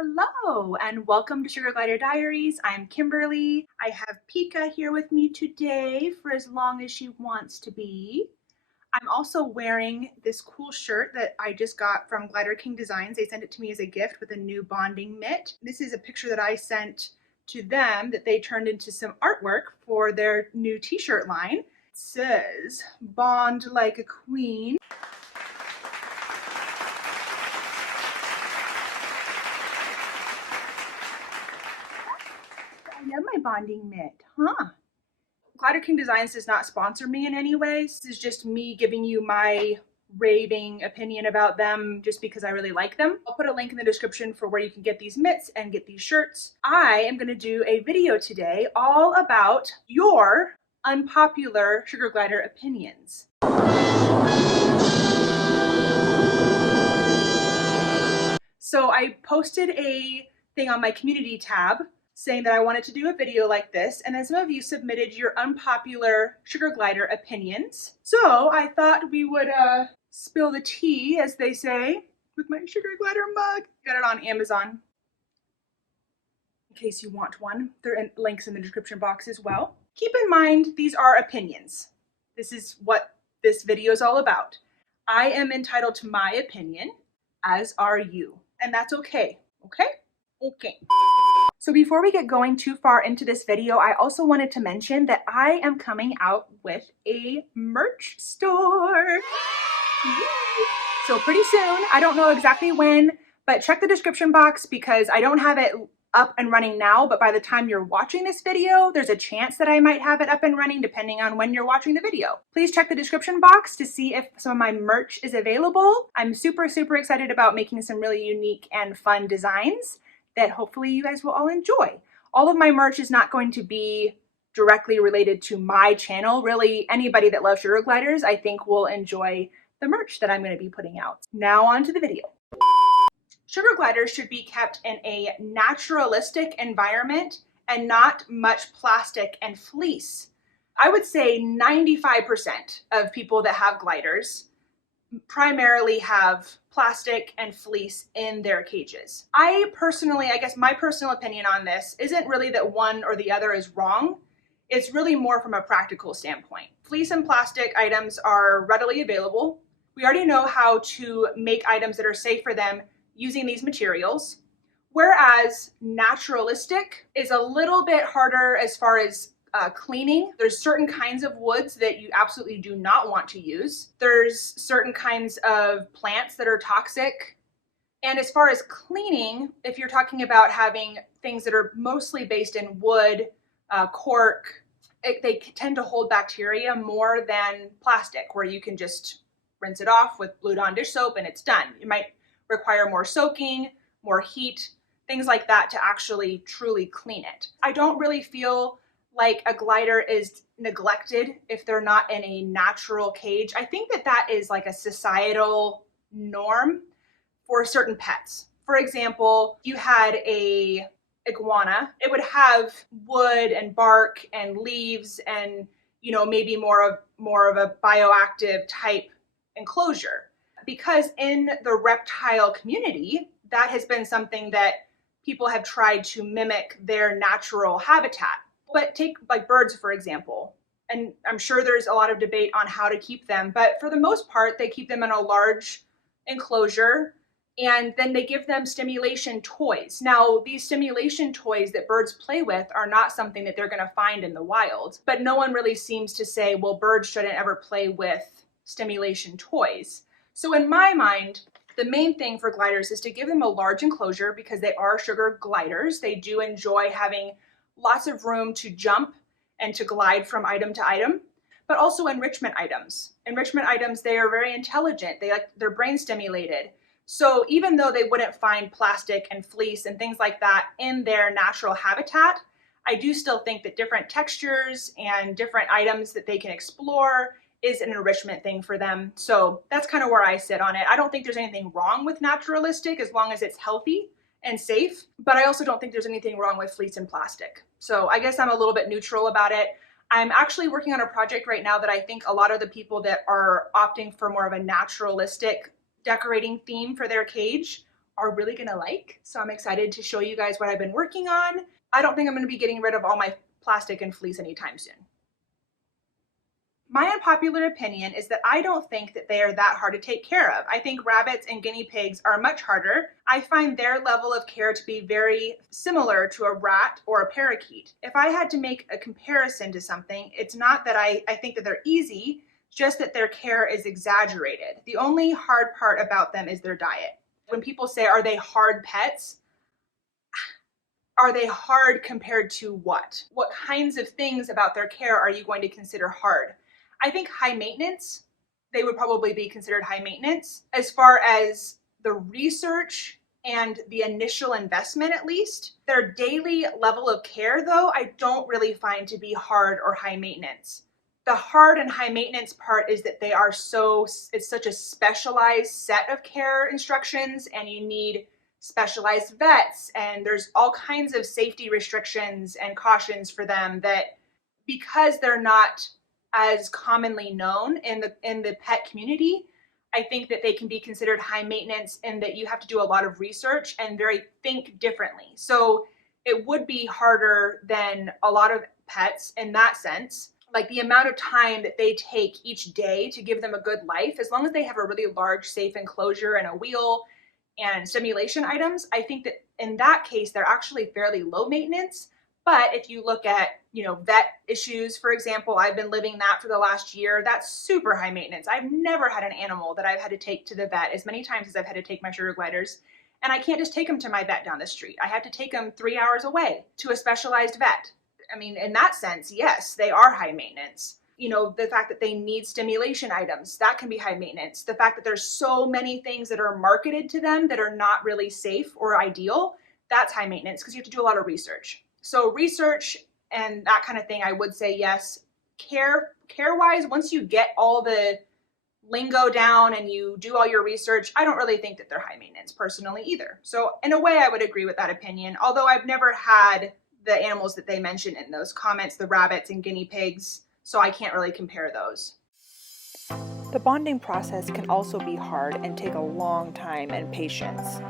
Hello and welcome to Sugar Glider Diaries. I'm Kimberly. I have Pika here with me today for as long as she wants to be. I'm also wearing this cool shirt that I just got from Glider King Designs. They sent it to me as a gift with a new bonding mitt. This is a picture that I sent to them that they turned into some artwork for their new t-shirt line. It says, "Bond like a queen." I love my bonding mitt, huh? Glider King Designs does not sponsor me in any way. This is just me giving you my raving opinion about them just because I really like them. I'll put a link in the description for where you can get these mitts and get these shirts. I am going to do a video today all about your unpopular Sugar Glider opinions. So I posted a thing on my community tab saying that I wanted to do a video like this, and then some of you submitted your unpopular Sugar Glider opinions. So I thought we would spill the tea, as they say, with my Sugar Glider mug. Got it on Amazon, in case you want one. There are links in the description box as well. Keep in mind, these are opinions. This is what this video is all about. I am entitled to my opinion, as are you, and that's okay, okay? Okay. So before we get going too far into this video, I also wanted to mention that I am coming out with a merch store. So pretty soon, I don't know exactly when, but check the description box because I don't have it up and running now, but by the time you're watching this video, there's a chance that I might have it up and running depending on when you're watching the video. Please check the description box to see if some of my merch is available. I'm super excited about making some really unique and fun designs that hopefully you guys will all enjoy. All of my merch is not going to be directly related to my channel. Really, anybody that loves Sugar Gliders, I think will enjoy the merch that I'm going to be putting out. Now on to the video. Sugar gliders should be kept in a naturalistic environment and not much plastic and fleece. I would say 95% of people that have gliders primarily have plastic and fleece in their cages. I guess my personal opinion on this isn't really that one or the other is wrong. It's really more from a practical standpoint. Fleece and plastic items are readily available. We already know how to make items that are safe for them using these materials, whereas naturalistic is a little bit harder as far as cleaning. There's certain kinds of woods that you absolutely do not want to use. There's certain kinds of plants that are toxic. And as far as cleaning, if you're talking about having things that are mostly based in wood, cork, they tend to hold bacteria more than plastic, where you can just rinse it off with Blue Dawn dish soap and it's done. It might require more soaking, more heat, things like that to actually truly clean it. I don't really feel like a glider is neglected if they're not in a natural cage. I think that that is like a societal norm for certain pets. For example, you had a iguana, it would have wood and bark and leaves and, you know, maybe more of a bioactive type enclosure. Because in the reptile community, that has been something that people have tried to mimic their natural habitat. But take like birds, for example, and I'm sure there's a lot of debate on how to keep them, but for the most part, they keep them in a large enclosure and then they give them stimulation toys. Now, these stimulation toys that birds play with are not something that they're going to find in the wild, but no one really seems to say, well, birds shouldn't ever play with stimulation toys. So in my mind, the main thing for gliders is to give them a large enclosure because they are sugar gliders. They do enjoy having lots of room to jump and to glide from item to item, but also enrichment items. Enrichment items, they are very intelligent. They're brain stimulated. So even though they wouldn't find plastic and fleece and things like that in their natural habitat, I do still think that different textures and different items that they can explore is an enrichment thing for them. So that's kind of where I sit on it. I don't think there's anything wrong with naturalistic as long as it's healthy and safe, but I also don't think there's anything wrong with fleece and plastic. So I guess I'm a little bit neutral about it. I'm actually working on a project right now that I think a lot of the people that are opting for more of a naturalistic decorating theme for their cage are really gonna like. So I'm excited to show you guys what I've been working on. I don't think I'm gonna be getting rid of all my plastic and fleece anytime soon. My unpopular opinion is that I don't think that they are that hard to take care of. I think rabbits and guinea pigs are much harder. I find their level of care to be very similar to a rat or a parakeet. If I had to make a comparison to something, it's not that I think that they're easy, just that their care is exaggerated. The only hard part about them is their diet. When people say, are they hard pets? Are they hard compared to what? What kinds of things about their care are you going to consider hard? I think high maintenance, they would probably be considered high maintenance. As far as the research and the initial investment, at least, their daily level of care, though, I don't really find to be hard or high maintenance. The hard and high maintenance part is that it's such a specialized set of care instructions, and you need specialized vets, and there's all kinds of safety restrictions and cautions for them that, because they're not as commonly known in the pet community, I think that they can be considered high maintenance and that you have to do a lot of research and think differently. So it would be harder than a lot of pets in that sense. Like the amount of time that they take each day to give them a good life, as long as they have a really large, safe enclosure and a wheel and stimulation items, I think that in that case, they're actually fairly low maintenance. But if you look at, vet issues, for example, I've been living that for the last year. That's super high maintenance. I've never had an animal that I've had to take to the vet as many times as I've had to take my sugar gliders. And I can't just take them to my vet down the street. I have to take them 3 hours away to a specialized vet. I mean, in that sense, yes, they are high maintenance. The fact that they need stimulation items, that can be high maintenance. The fact that there's so many things that are marketed to them that are not really safe or ideal, that's high maintenance because you have to do a lot of research. So research and that kind of thing, I would say yes. Care-wise, once you get all the lingo down and you do all your research, I don't really think that they're high maintenance personally either. So in a way, I would agree with that opinion, although I've never had the animals that they mentioned in those comments, the rabbits and guinea pigs, so I can't really compare those. The bonding process can also be hard and take a long time and patience.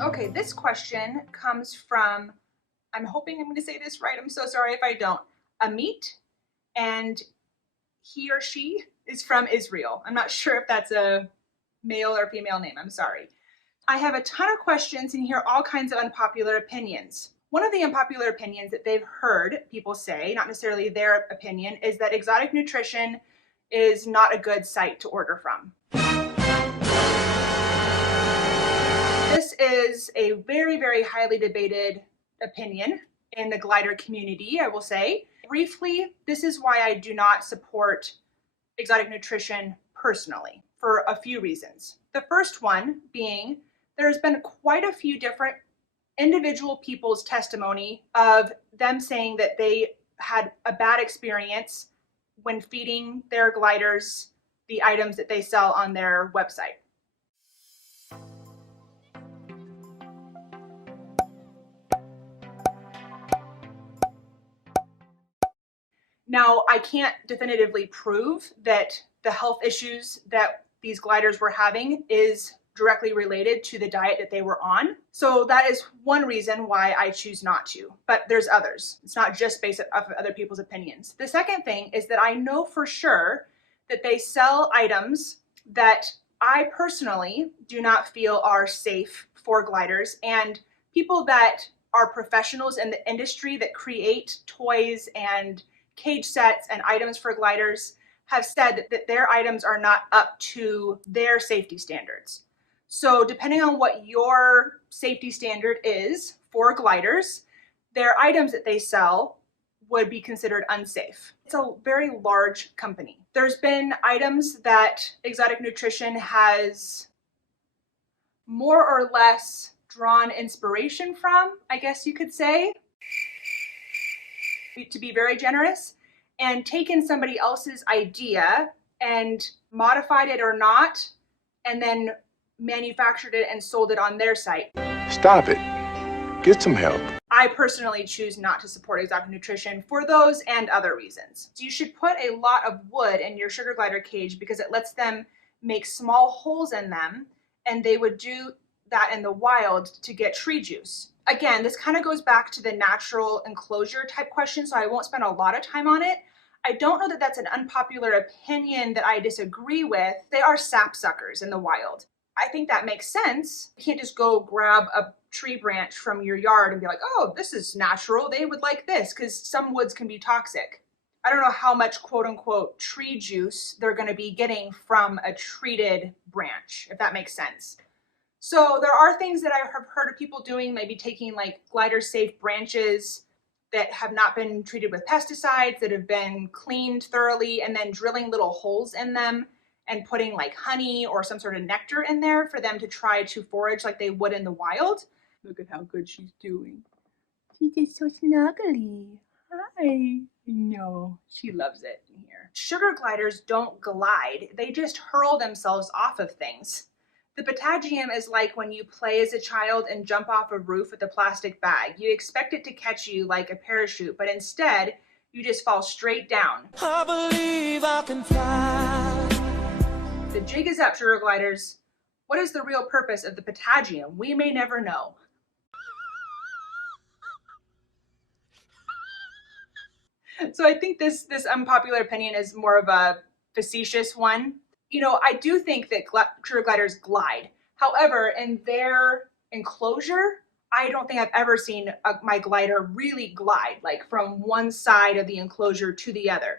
Okay, this question comes from, I'm hoping I'm going to say this right, I'm so sorry if I don't, Amit, and he or she is from Israel. I'm not sure if that's a male or female name, I'm sorry. I have a ton of questions and hear all kinds of unpopular opinions. One of the unpopular opinions that they've heard people say, not necessarily their opinion, is that Exotic Nutrition is not a good site to order from. This is a very, very highly debated opinion in the glider community, I will say. Briefly, this is why I do not support Exotic Nutrition personally, for a few reasons. The first one being there's been quite a few different individual people's testimony of them saying that they had a bad experience when feeding their gliders the items that they sell on their website. Now, I can't definitively prove that the health issues that these gliders were having is directly related to the diet that they were on. So that is one reason why I choose not to, but there's others. It's not just based off of other people's opinions. The second thing is that I know for sure that they sell items that I personally do not feel are safe for gliders, and people that are professionals in the industry that create toys and cage sets and items for gliders have said that their items are not up to their safety standards. So depending on what your safety standard is for gliders, their items that they sell would be considered unsafe. It's a very large company. There's been items that Exotic Nutrition has more or less drawn inspiration from, I guess you could say, to be very generous, and taken somebody else's idea and modified it or not, and then manufactured it and sold it on their site. Stop it. Get some help. I personally choose not to support Exotic Nutrition for those and other reasons. So you should put a lot of wood in your sugar glider cage because it lets them make small holes in them, and they would do that in the wild to get tree juice. Again, this kind of goes back to the natural enclosure type question, so I won't spend a lot of time on it. I don't know that that's an unpopular opinion that I disagree with. They are sapsuckers in the wild. I think that makes sense. You can't just go grab a tree branch from your yard and be like, oh, this is natural. They would like this, because some woods can be toxic. I don't know how much quote unquote tree juice they're going to be getting from a treated branch, if that makes sense. So there are things that I have heard of people doing, maybe taking like glider safe branches that have not been treated with pesticides, that have been cleaned thoroughly, and then drilling little holes in them and putting like honey or some sort of nectar in there for them to try to forage like they would in the wild. Look at how good she's doing. She's just so snuggly. Hi. No, she loves it in here. Sugar gliders don't glide. They just hurl themselves off of things. The patagium is like when you play as a child and jump off a roof with a plastic bag. You expect it to catch you like a parachute, but instead, you just fall straight down. I believe I can fly. The jig is up, sugar gliders. What is the real purpose of the patagium? We may never know. So I think this unpopular opinion is more of a facetious one. You know, I do think that sugar gliders glide. However, in their enclosure, I don't think I've ever seen my glider really glide, like from one side of the enclosure to the other.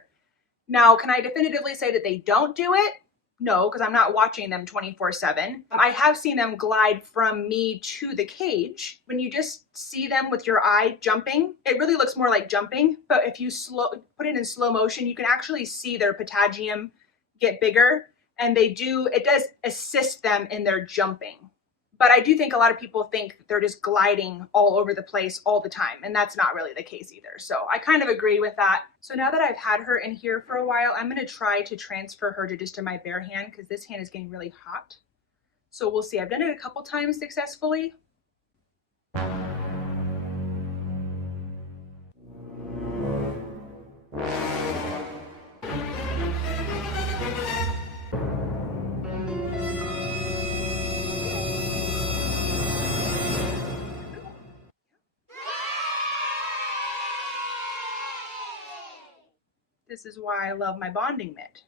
Now, can I definitively say that they don't do it? No, because I'm not watching them 24/7. I have seen them glide from me to the cage. When you just see them with your eye jumping, it really looks more like jumping. But if you put it in slow motion, you can actually see their patagium get bigger. And it does assist them in their jumping. But I do think a lot of people think that they're just gliding all over the place all the time, and that's not really the case either. So I kind of agree with that. So now that I've had her in here for a while, I'm going to try to transfer her to just my bare hand, because this hand is getting really hot. So we'll see. I've done it a couple times successfully. This is why I love my bonding mitt.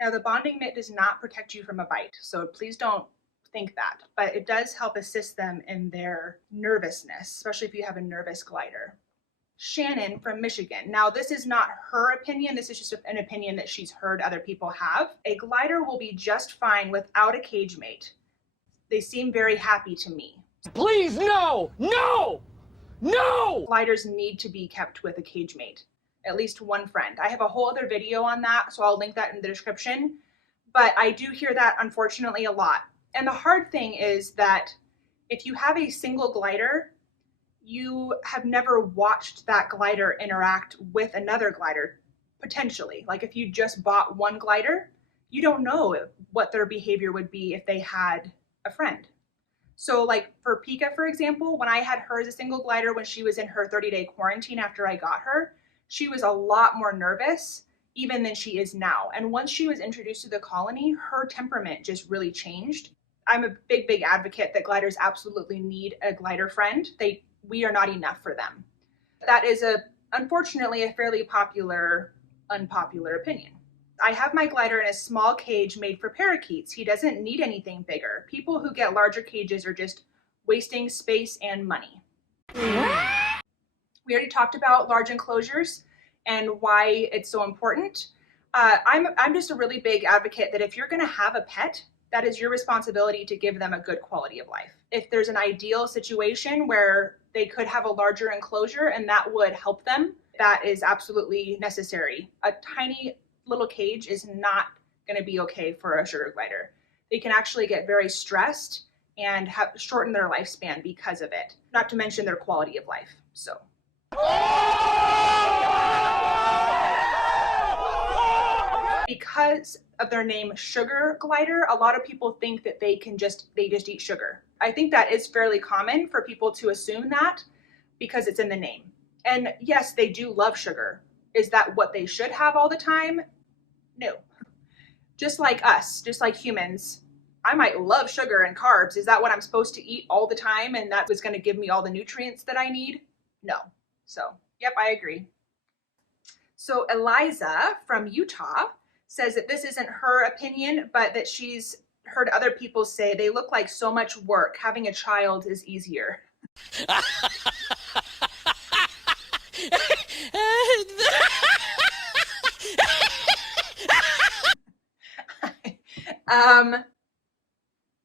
Now, the bonding mitt does not protect you from a bite, so please don't think that, but it does help assist them in their nervousness, especially if you have a nervous glider. Shannon from Michigan. Now, this is not her opinion. This is just an opinion that she's heard other people have. A glider will be just fine without a cage mate. They seem very happy to me. Please, no! No! No! Gliders need to be kept with a cage mate. At least one friend. I have a whole other video on that, so I'll link that in the description. But I do hear that, unfortunately, a lot. And the hard thing is that if you have a single glider, you have never watched that glider interact with another glider, potentially. Like if you just bought one glider, you don't know what their behavior would be if they had a friend. So like for Pika, for example, when I had her as a single glider when she was in her 30-day quarantine after I got her, she was a lot more nervous even than she is now. And once she was introduced to the colony, her temperament just really changed. I'm a big advocate that gliders absolutely need a glider friend. We are not enough for them. That is unfortunately a fairly unpopular opinion. I have my glider in a small cage made for parakeets. He doesn't need anything bigger. People who get larger cages are just wasting space and money. We already talked about large enclosures and why it's so important. I'm just a really big advocate that if you're going to have a pet, that is your responsibility to give them a good quality of life. If there's an ideal situation where they could have a larger enclosure and that would help them, that is absolutely necessary. A tiny little cage is not going to be okay for a sugar glider. They can actually get very stressed and shorten their lifespan because of it, not to mention their quality of life. So. Because of their name sugar glider, a lot of people think that they just eat sugar. I think that is fairly common for people to assume that because it's in the name. And yes, they do love sugar. Is that what they should have all the time? No. Just like us, just like humans, I might love sugar and carbs. Is that what I'm supposed to eat all the time and that was going to give me all the nutrients that I need? No. So, yep, I agree. So Eliza from Utah says that this isn't her opinion, but that she's heard other people say they look like so much work. Having a child is easier.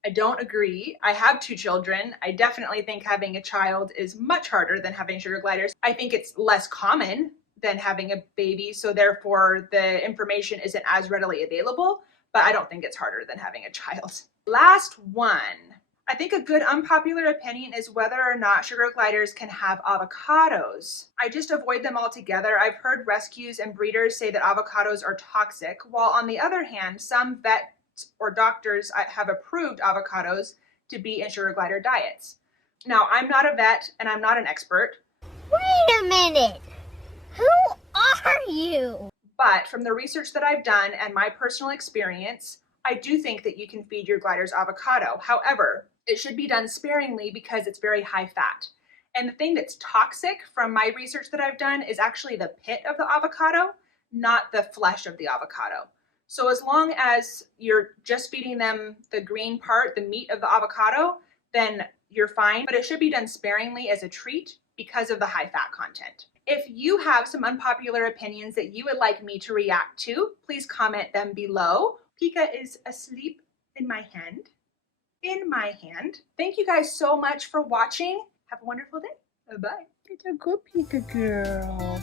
I don't agree. I have 2 children. I definitely think having a child is much harder than having sugar gliders. I think it's less common than having a baby, so therefore the information isn't as readily available, but I don't think it's harder than having a child. Last one. I think a good unpopular opinion is whether or not sugar gliders can have avocados. I just avoid them altogether. I've heard rescues and breeders say that avocados are toxic, while on the other hand, some vets or doctors have approved avocados to be in sugar glider diets. Now, I'm not a vet and I'm not an expert. Wait a minute. Who are you? But from the research that I've done and my personal experience, I do think that you can feed your gliders avocado. However, it should be done sparingly because it's very high fat. And the thing that's toxic from my research that I've done is actually the pit of the avocado, not the flesh of the avocado. So as long as you're just feeding them the green part, the meat of the avocado, then you're fine. But it should be done sparingly as a treat because of the high fat content. If you have some unpopular opinions that you would like me to react to, please comment them below. Pika is asleep in my hand. Thank you guys so much for watching. Have a wonderful day. Bye-bye. It's a good Pika girl.